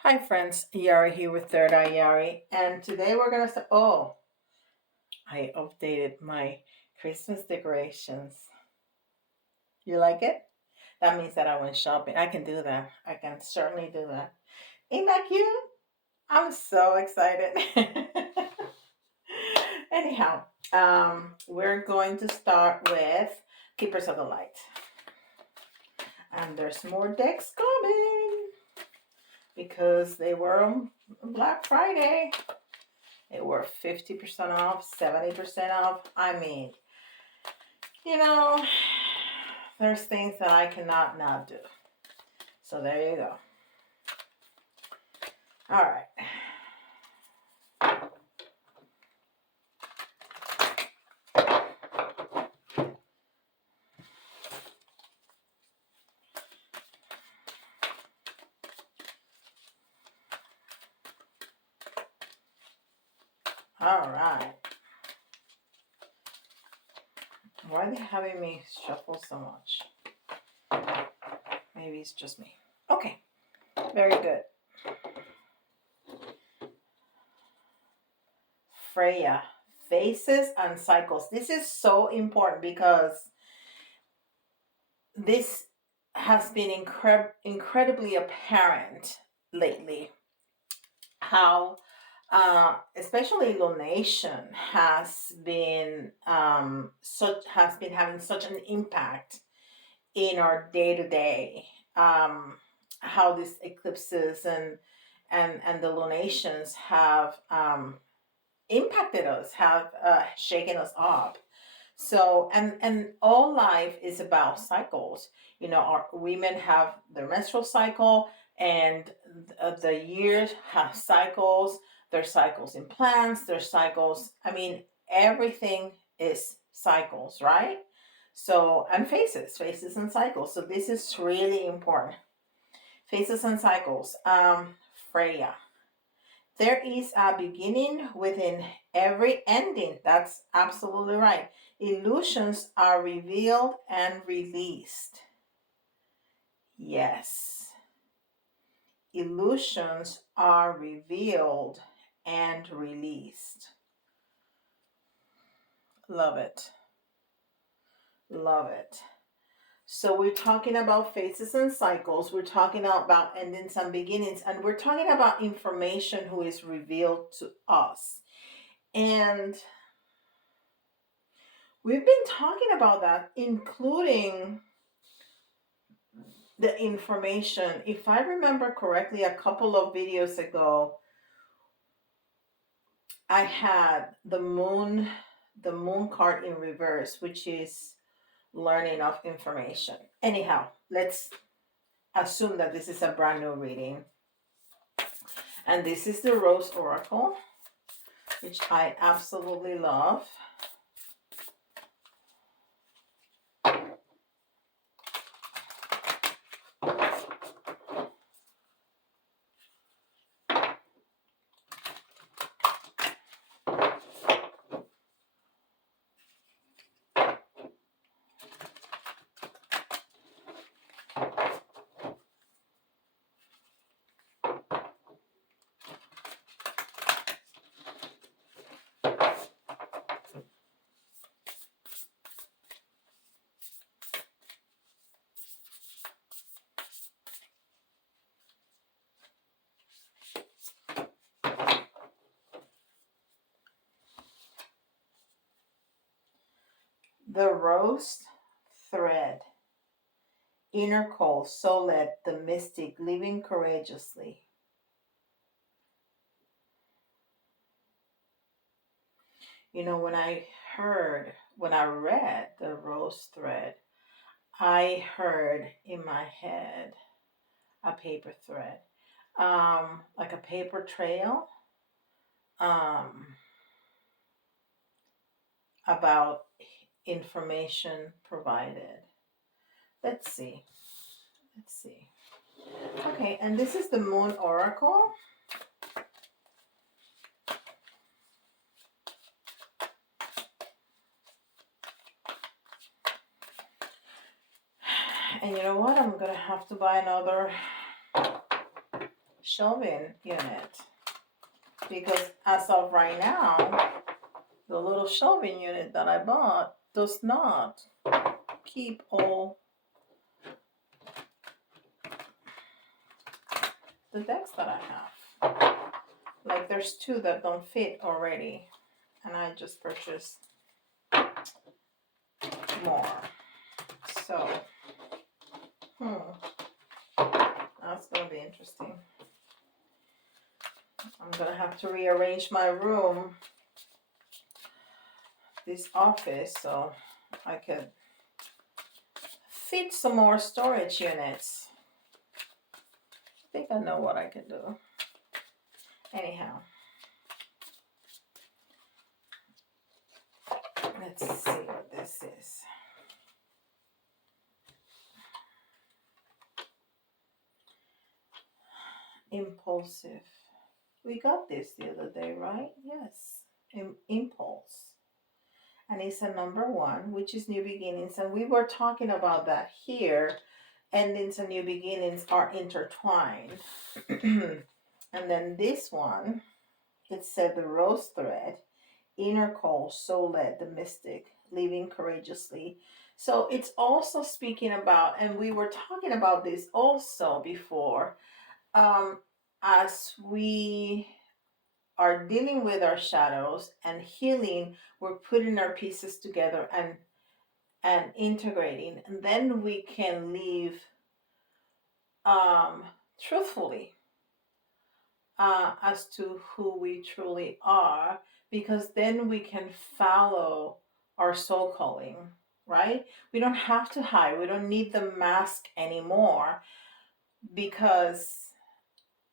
Hi friends, Yari here with Third Eye Yari, and today we're gonna start. Oh, I updated my Christmas decorations. You like it? That means that I went shopping. I can do that. I can certainly do that. Ain't that cute? I'm so excited. Anyhow, we're going to start with Keepers of the Light, and there's more decks coming because they were on Black Friday. They were 50% off, 70% off. I mean, you know, there's things that I cannot not do. So there you go. All right. All right. Why are they having me shuffle so much? Maybe it's just me. Okay. Very good. Freya, phases and cycles. This is so important because this has been incredibly apparent lately how especially lunation has been having such an impact in our day to day. How these eclipses and the lunations have impacted us, have shaken us up. So and all life is about cycles. You know, our women have their menstrual cycle, and the years have cycles. There's cycles in plants. There's cycles. I mean, everything is cycles, right? So and phases and cycles. So this is really important. Phases and cycles. Freya. There is a beginning within every ending. That's absolutely right. Illusions are revealed and released. Yes. Illusions are revealed and released. Love it. Love it. So we're talking about phases and cycles. We're talking about endings and beginnings. And we're talking about information who is revealed to us. And we've been talking about that, including the information. If I remember correctly, a couple of videos ago, I had the moon card in reverse, which is learning of information. Anyhow, let's assume that this is a brand new reading. And this is the Rose Oracle, which I absolutely love. The Rose Thread. Inner call, Solette, the mystic, living courageously. You know, when I read the Rose Thread, I heard in my head a paper thread, like a paper trail, um, about information provided. Let's see. Let's see. Okay, and this is the Moon Oracle. And you know what? I'm gonna have to buy another shelving unit, because as of right now, the little shelving unit that I bought does not keep all the decks that I have. Like there's 2 that don't fit already, and I just purchased more. So, that's gonna be interesting. I'm gonna have to rearrange my room, this office, so I could fit some more storage units. I think I know what I can do. Anyhow, let's see what this is. Impulsive. We got this the other day, right? Yes. Impulse. And it's a number 1, which is new beginnings. And we were talking about that here. Endings and new beginnings are intertwined. And then this one, it said the rose thread, inner call, soul led, the mystic, living courageously. So it's also speaking about, and we were talking about this also before, as we are dealing with our shadows and healing, we're putting our pieces together and integrating, and then we can live truthfully as to who we truly are, because then we can follow our soul calling, right? We don't have to hide. We don't need the mask anymore, because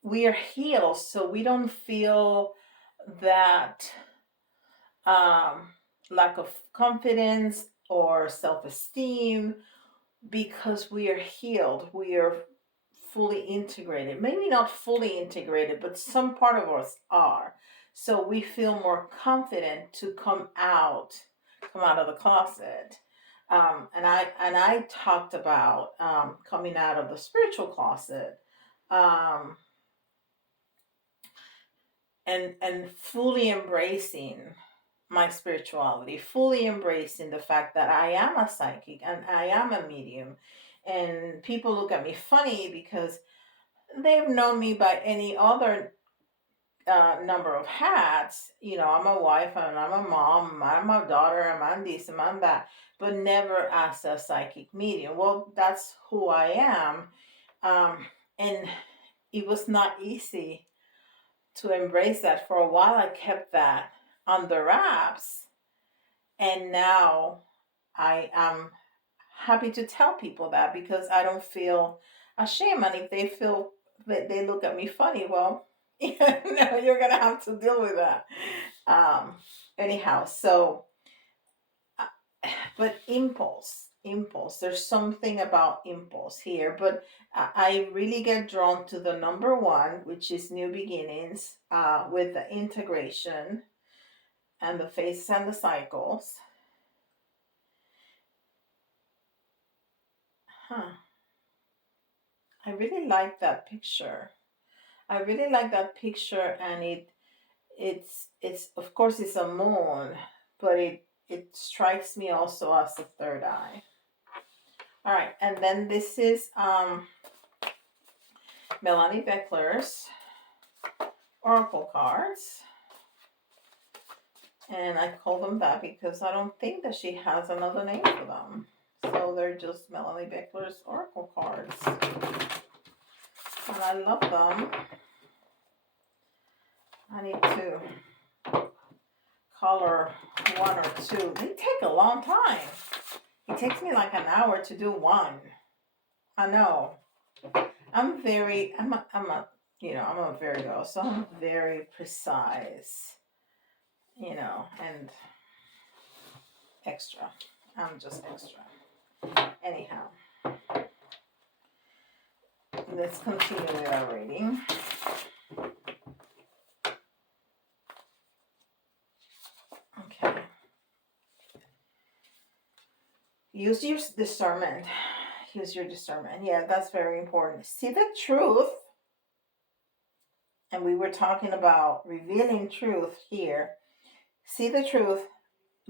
we are healed, so we don't feel that lack of confidence or self-esteem, because we are healed. We are fully integrated. Maybe not fully integrated, but some part of us are. So we feel more confident to come out of the closet. And I talked about coming out of the spiritual closet. And fully embracing my spirituality, fully embracing the fact that I am a psychic and I am a medium. And people look at me funny because they've known me by any other number of hats. You know, I'm a wife and I'm a mom, I'm a daughter, I'm this and I'm that, but never as a psychic medium. Well, that's who I am. And it was not easy to embrace that. For a while I kept that under wraps, and now I am happy to tell people that, because I don't feel ashamed. And if they feel that they look at me funny, well, you know, you're gonna have to deal with that. Anyhow, so but impulse, there's something about impulse here, but I really get drawn to the number 1, which is new beginnings, with the integration and the phases and the cycles. I really like that picture. And it's of course it's a moon, but it strikes me also as the third eye. All right, and then this is Melanie Becker's oracle cards, and I call them that because I don't think that she has another name for them. So they're just Melanie Becker's oracle cards, and I love them. I need to color 1 or 2. They take a long time. It takes me like an hour to do one. I know. I'm a Virgo, so I'm very precise, and extra. I'm just extra. Anyhow, let's continue with our reading. Okay. Use your discernment. Use your discernment. Yeah, that's very important. See the truth and we were talking about revealing truth here. See the truth,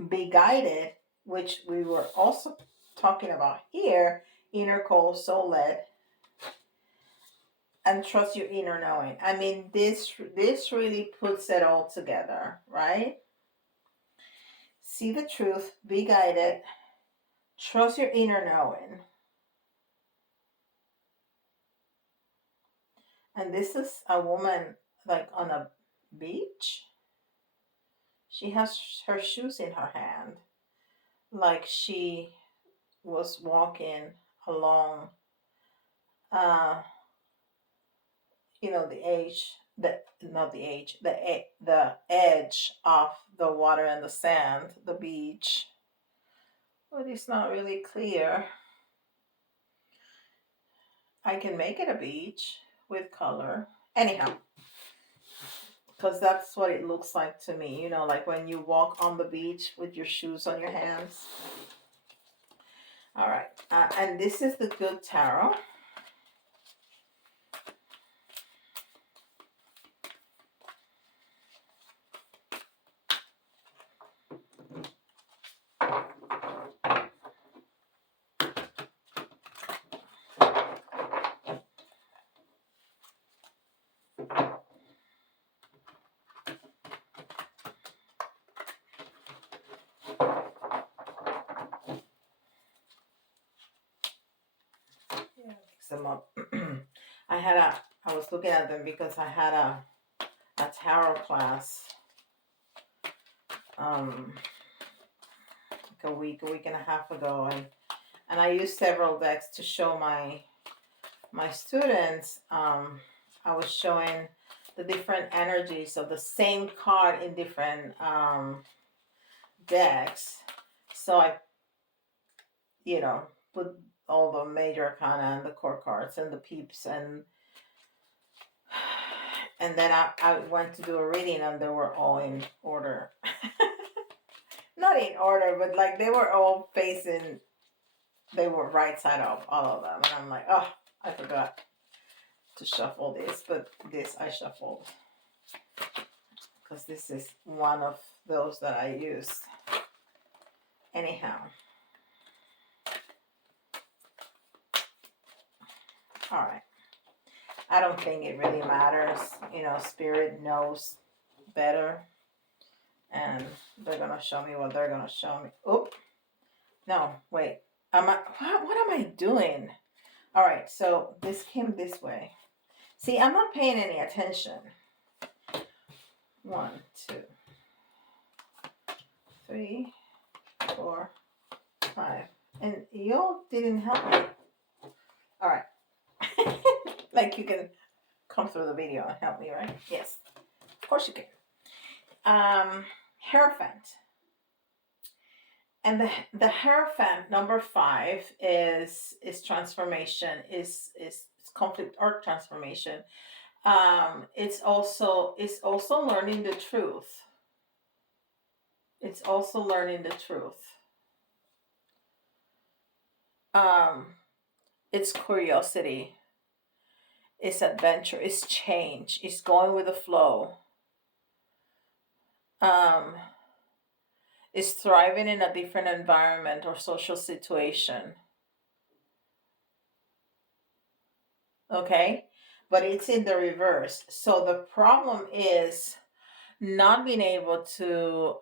be guided, which we were also talking about here, inner call, soul led, and trust your inner knowing. I mean, this really puts it all together, right? See the truth, be guided, trust your inner knowing. And this is a woman like on a beach. She has her shoes in her hand, like she was walking along, uh, the edge, the not the edge, the edge of the water and the sand, the beach. But it's not really clear. I can make it a beach with color. Anyhow, because that's what it looks like to me, like when you walk on the beach with your shoes on your hands. All right, and this is the Good Tarot. Yeah, mix them up. I was looking at them because I had a tarot class like a week and a half ago, and I used several decks to show my students. I was showing the different energies of the same card in different decks. So I, put all the major arcana and the core cards and the peeps, and then I went to do a reading, and they were all in order. Not in order, but like they were all facing, they were right side up, all of them. And I'm like, oh, I forgot to shuffle this, but this I shuffled because this is one of those that I used. Anyhow. All right. I don't think it really matters. Spirit knows better. And they're going to show me what they're going to show me. Oh, no, wait. What am I doing? All right, so this came this way. See, I'm not paying any attention. 1, 2, 3, 4, 5. And y'all didn't help me. All right. Like you can come through the video and help me, right? Yes, of course you can. Hierophant. And the Hierophant number 5 is transformation, is conflict or transformation. It's also learning the truth. It's also learning the truth. It's curiosity. It's adventure. It's change. It's going with the flow. Is thriving in a different environment or social situation. Okay? But it's in the reverse. So the problem is not being able to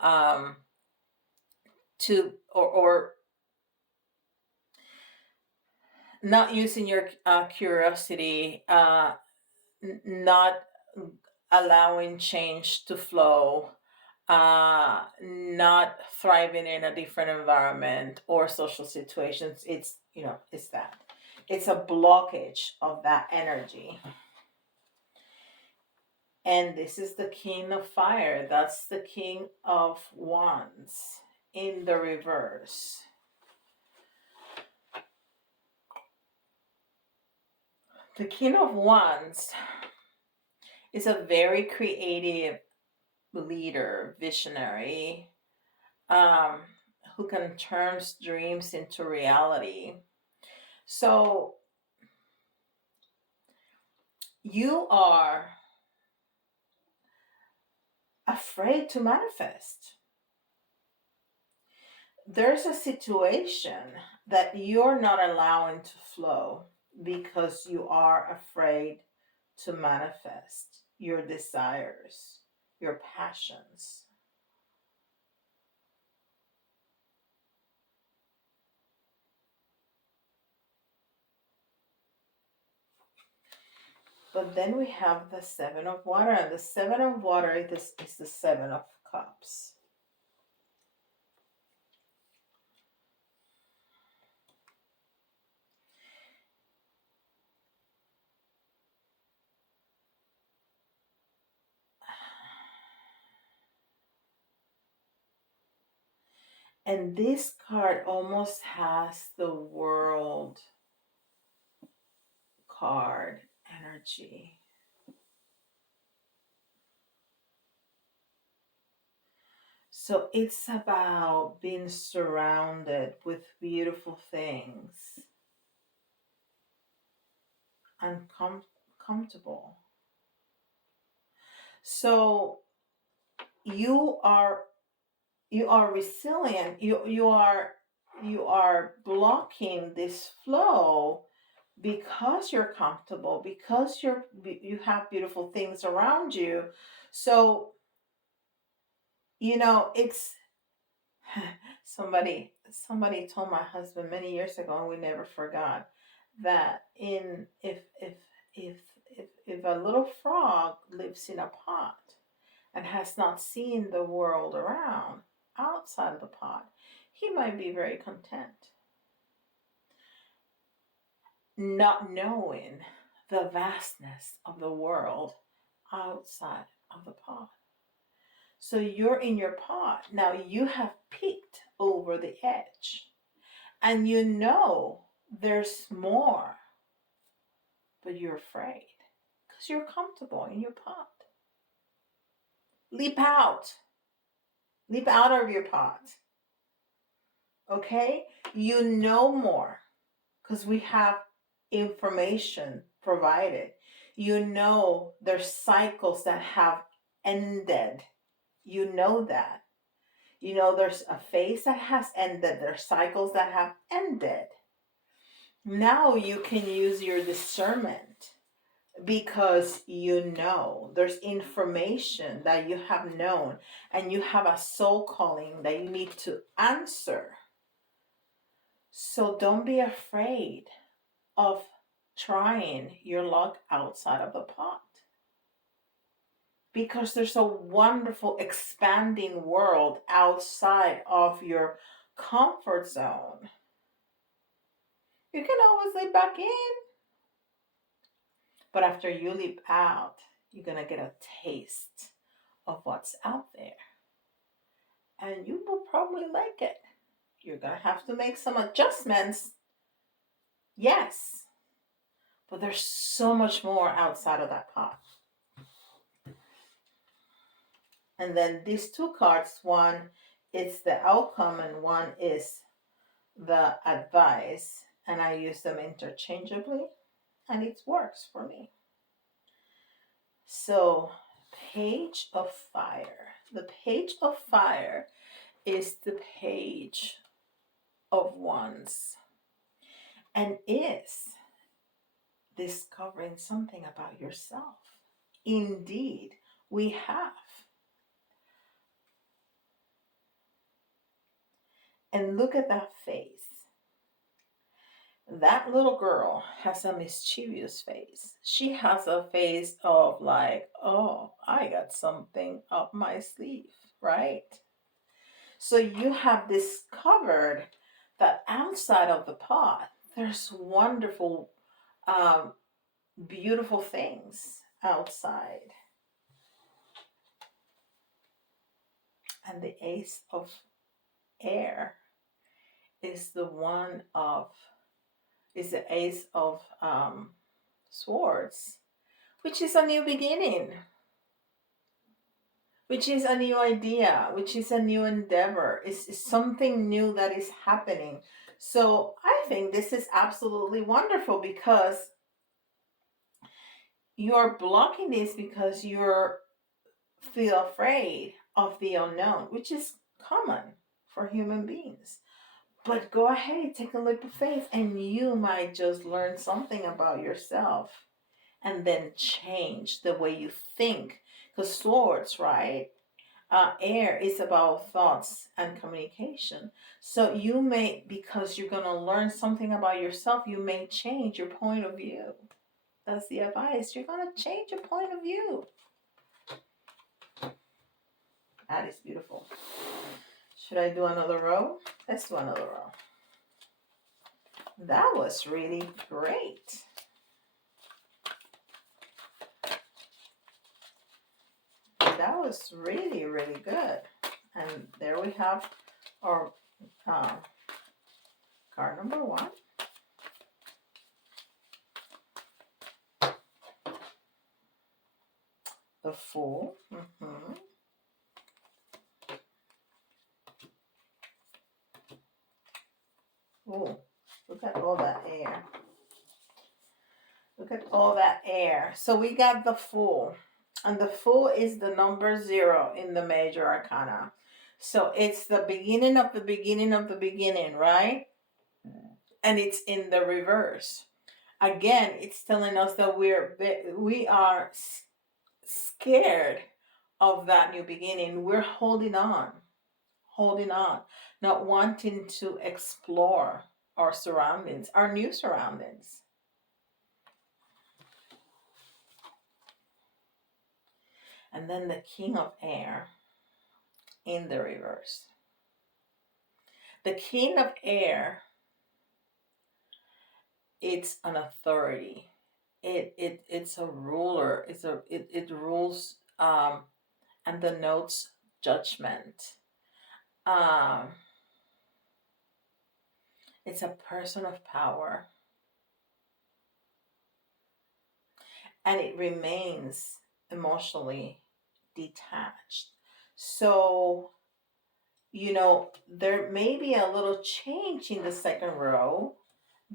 or not using your curiosity, not allowing change to flow, not thriving in a different environment or social situations. It's that. It's a blockage of that energy. And this is the King of Fire. That's the King of Wands in the reverse. The King of Wands is a very creative leader, visionary, who can turn dreams into reality. So you are afraid to manifest. There's a situation that you're not allowing to flow because you are afraid to manifest your desires, your passions. But then we have the Seven of Water, and the Seven of Water is the Seven of Cups. And this card almost has the World card energy. So it's about being surrounded with beautiful things and comfortable. So you are resilient. You are blocking this flow because you're comfortable, because you have beautiful things around you. So it's somebody told my husband many years ago, and we never forgot, that in if if a little frog lives in a pot and has not seen the world around outside of the pot, he might be very content, not knowing the vastness of the world outside of the pot. So you're in your pot. Now you have peeked over the edge and you know there's more, but you're afraid because you're comfortable in your pot. Leap out. Leap out of your pot. Okay? You know more because we have information provided. You know there's cycles that have ended. You know that. You know there's a phase that has ended. There's cycles that have ended. Now you can use your discernment because you know there's information that you have known and you have a soul calling that you need to answer. So don't be afraid of trying your luck outside of the pot because there's a wonderful expanding world outside of your comfort zone. You can always leap back in, but after you leap out, you're going to get a taste of what's out there. And you will probably like it. You're going to have to make some adjustments. Yes. But there's so much more outside of that pot. And then these two cards, one is the outcome and one is the advice. And I use them interchangeably and it works for me. So, Page of Fire. The Page of Fire is the Page of Wands and is discovering something about yourself. Indeed, we have. And look at that face. That little girl has a mischievous face. She has a face of like, oh, I got something up my sleeve, right? So you have discovered that outside of the pot, there's wonderful, beautiful things outside. And the Ace of Air is the Ace of Swords, which is a new beginning, which is a new idea, which is a new endeavor. It's something new that is happening. So I think this is absolutely wonderful because you're blocking this because you're feel afraid of the unknown, which is common for human beings. But go ahead, take a leap of faith, and you might just learn something about yourself and then change the way you think. Because swords, right? Air is about thoughts and communication. So you may, because you're going to learn something about yourself, you may change your point of view. That's the advice. You're going to change your point of view. That is beautiful. Should I do another row? Let's do another row. That was really great. That was really, really good. And there we have our card number 1. The Fool. Oh, look at all that air. Look at all that air. So we got the Fool. And the Fool is the number 0 in the major arcana. So it's the beginning of the beginning of the beginning, right? And it's in the reverse. Again, it's telling us that we are scared of that new beginning. We're holding on, not wanting to explore our surroundings, our new surroundings. And then the King of Air in the reverse. The King of Air, it's an authority. It's a ruler. It rules and denotes judgment. It's a person of power. And it remains emotionally detached. So, there may be a little change in the second row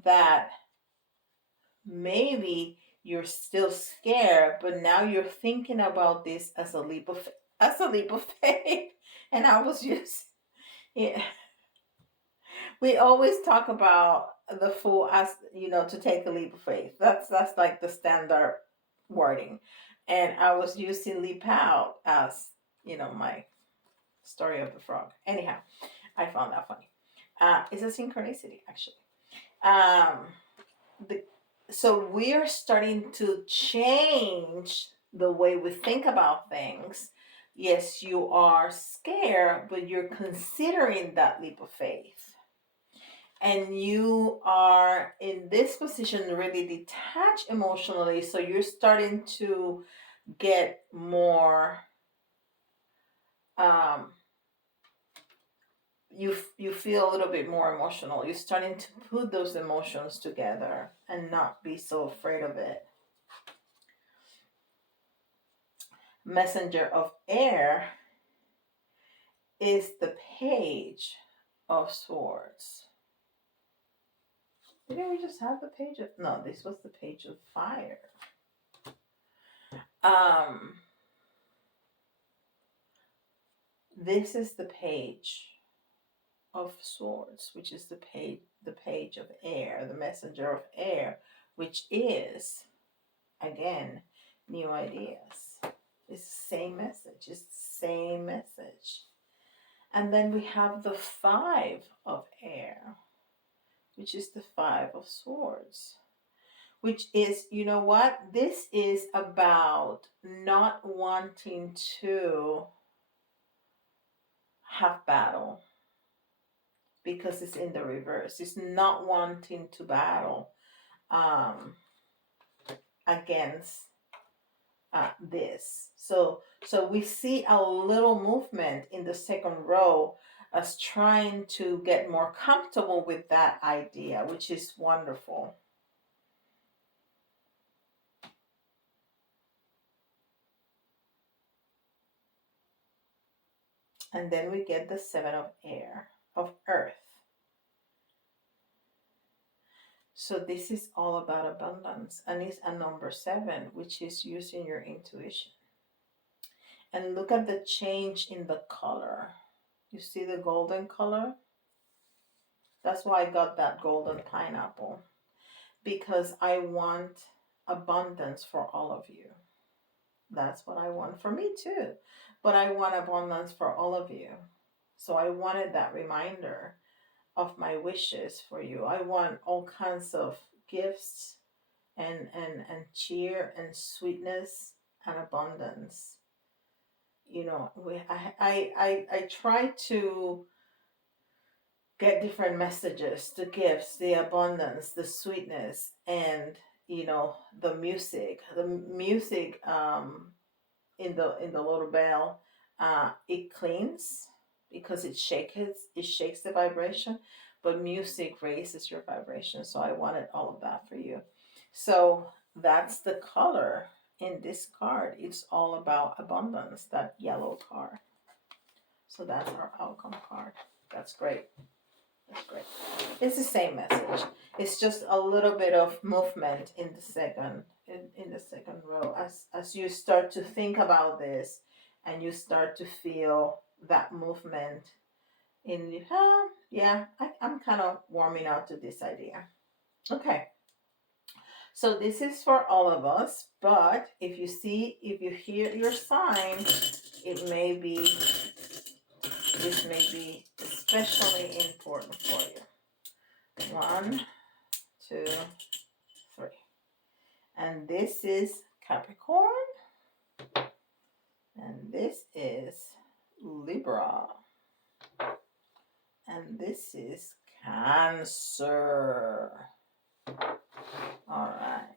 that maybe you're still scared, but now you're thinking about this as a leap of faith. And I was just, yeah. We always talk about the Fool as, to take a leap of faith. That's like the standard wording. And I was using leap out as, my story of the frog. Anyhow, I found that funny. It's a synchronicity, actually. So we are starting to change the way we think about things. Yes, you are scared, but you're considering that leap of faith. And you are in this position really detached emotionally, so you're starting to get more you feel a little bit more emotional. You're starting to put those emotions together and not be so afraid of it. Messenger of Air is the Page of Swords. Didn't we just have the Page of... No, this was the Page of Fire. This is the Page of Swords, which is the Page of Air, the Messenger of Air, which is, again, new ideas. It's the same message. It's the same message. And then we have the 5 of Air, which is the 5 of Swords, which is, you know what? This is about not wanting to have battle, because it's in the reverse. It's not wanting to battle against this. So we see a little movement in the second row as trying to get more comfortable with that idea, which is wonderful. And then we get the 7 of Air, of Earth. So this is all about abundance, and it's a number 7, which is using your intuition. And look at the change in the color. You see the golden color? That's why I got that golden pineapple, because I want abundance for all of you. That's what I want for me too. But I want abundance for all of you. So I wanted that reminder of my wishes for you. I want all kinds of gifts and cheer and sweetness and abundance. You know, I try to get different messages, the gifts, the abundance, the sweetness, and the music. The music in the little bell, it cleans because it shakes the vibration, but music raises your vibration. So I wanted all of that for you. So that's the color in this card. It's all about abundance, that yellow card. So that's our outcome card. That's great. That's great. It's the same message. It's just a little bit of movement in the second row as you start to think about this, and you start to feel that movement in the yeah, I'm kind of warming up to this idea. Okay. So this is for all of us, but if you hear your sign, it may be this may be especially important for you. 1, 2, 3. And this is Capricorn. And this is Libra. And this is Cancer. All right.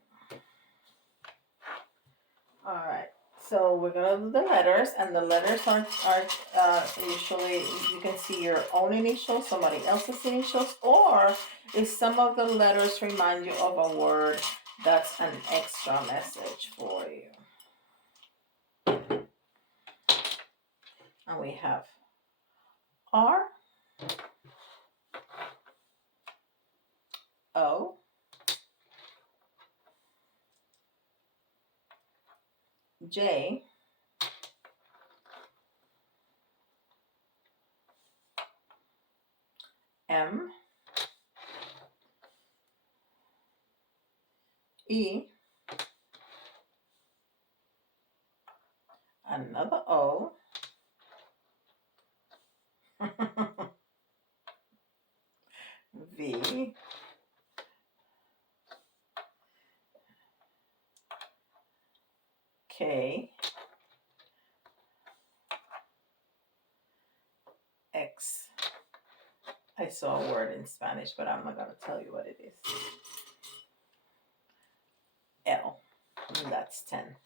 All right. So we're going to do the letters. And the letters are usually, you can see your own initials, somebody else's initials, or if some of the letters remind you of a word, that's an extra message for you. And we have R, O, J, M, E, another O, V, K, X. I saw a word in Spanish, but I'm not going to tell you what it is. L. And that's 10.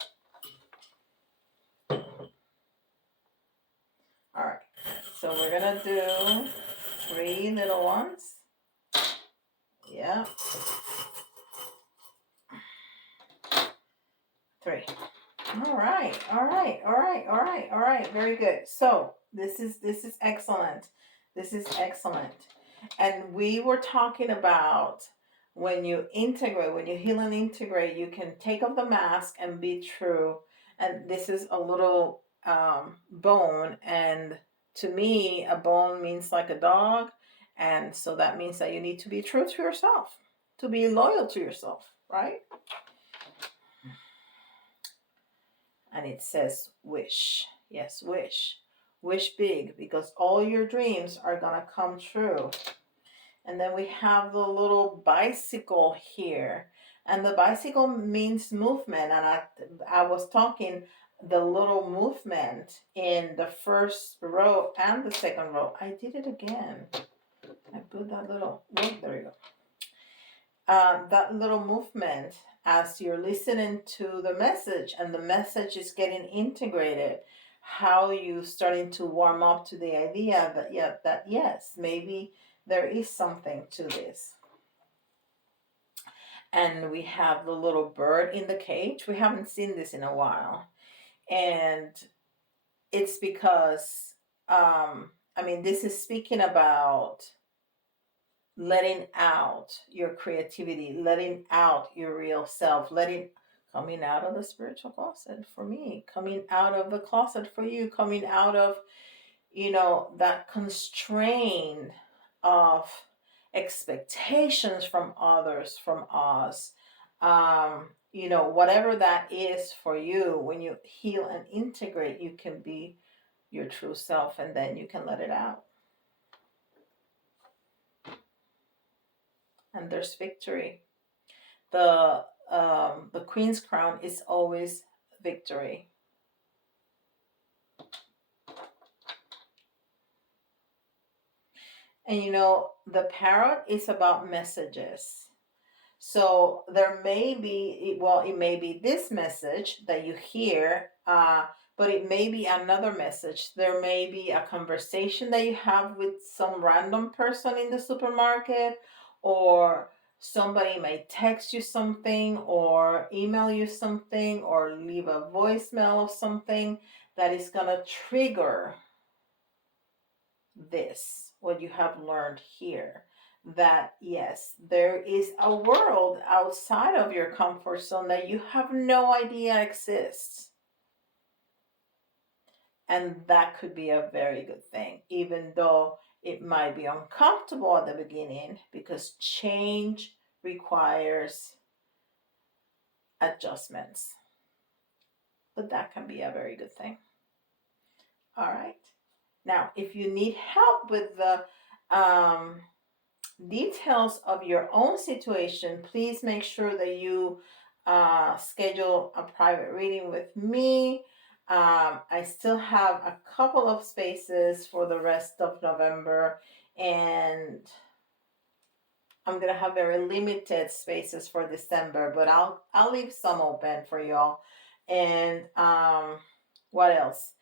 All right. So we're going to do 3 little ones. Yeah. 3. All right. All right. All right. All right. All right. Very good. So this is excellent. This is excellent. And we were talking about when you integrate, when you heal and integrate, you can take off the mask and be true. And this is a little bone. And to me, a bone means like a dog. And so that means that you need to be true to yourself, to be loyal to yourself, right? And it says wish. Yes, wish. Wish big, because all your dreams are going to come true. And then we have the little bicycle here. And the bicycle means movement. And I was talking the little movement in the first row and the second row. I did it again. I put that little, oh, there you go. That little movement as you're listening to the message and the message is getting integrated, how you starting to warm up to the idea that yes, maybe there is something to this. And we have the little bird in the cage. We haven't seen this in a while. And it's because, this is speaking about letting out your creativity, letting out your real self, coming out of the spiritual closet for me, coming out of the closet for you, coming out of, that constraint of expectations from others, from us. Whatever that is for you, when you heal and integrate, you can be your true self, and then you can let it out. And there's victory. The Queen's crown is always victory. And the parrot is about messages. So there may be, well, it may be this message that you hear, but it may be another message. There may be a conversation that you have with some random person in the supermarket, or somebody may text you something, or email you something, or leave a voicemail of something that is going to trigger what you have learned here, that yes, there is a world outside of your comfort zone that you have no idea exists. And that could be a very good thing, even though it might be uncomfortable at the beginning, because change requires adjustments. But that can be a very good thing. All right. Now, if you need help with the details of your own situation, please make sure that you schedule a private reading with me. I still have a couple of spaces for the rest of November, and I'm gonna have very limited spaces for December, but I'll leave some open for y'all. And what else?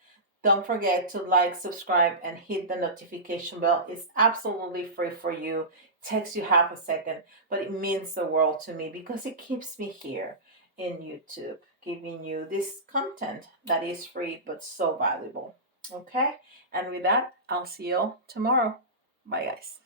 Don't forget to like, subscribe, and hit the notification bell. It's absolutely free for you. Takes you half a second, but it means the world to me, because it keeps me here in YouTube, giving you this content that is free but so valuable. Okay? And with that, I'll see you all tomorrow. Bye, guys.